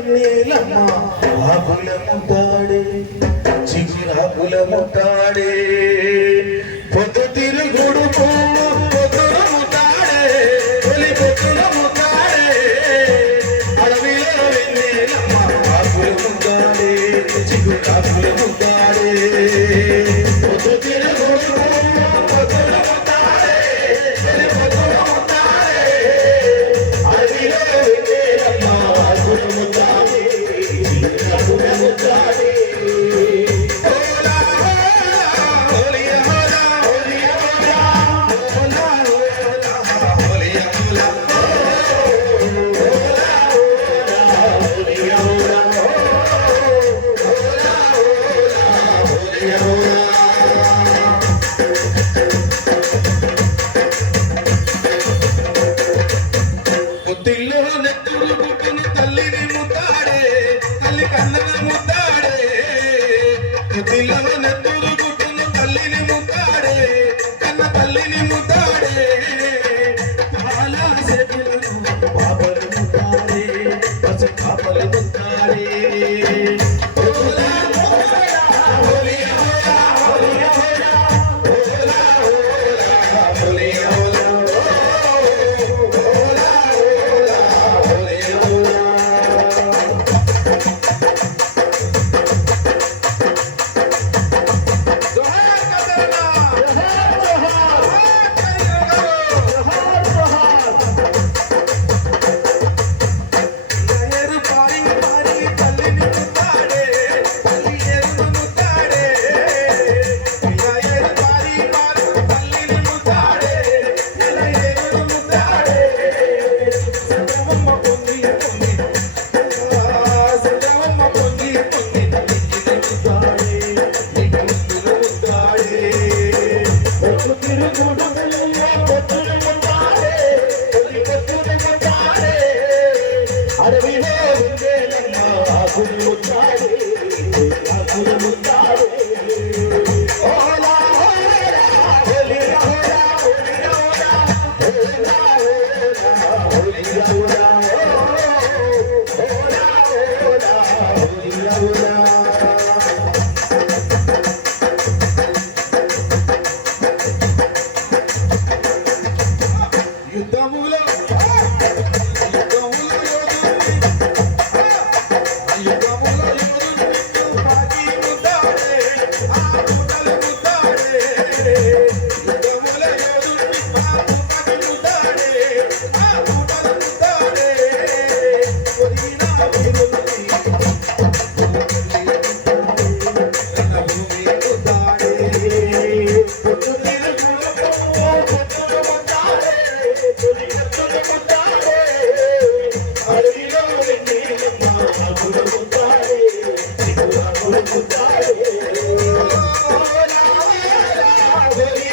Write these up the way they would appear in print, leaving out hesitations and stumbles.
వెన్నెలమ్మ ఆకుల ముద్దాడే చిగురాకుల ముద్దాడే పొద్దు తిరుగుడు పొద్దుల ముద్దాడే తొలి పొద్దుల ముద్దాడే అడవిలో వెన్నెలమ్మ ఆకుల ముద్దాడే చిగురాకుల ముద్దాడే పొద్దు తిరుగుడు పొద్దుల ముద్దాడే తొలి పొద్దుల ముద్దాడే అడవిలో వెన్నెలమ్మ ఆకుల ముద్దాడే చిగురాకుల ముద్దాడే పొత్తిల్లో నెత్తురు పుట్టిన తల్లిని ముద్దాడే తల్లి కన్నన ముద్దాడే పొత్తిల్లో నెత్తురు పుట్టిన తల్లిని ముద్దాడే కన్న తల్లిని ముద్దాడే పాలా సెపిలను పాపలు ముద్దాడే పసి పాపలు ముద్దాడే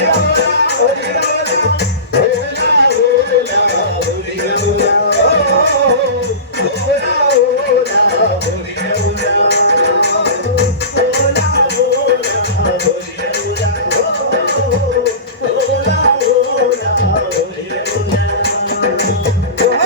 Oh,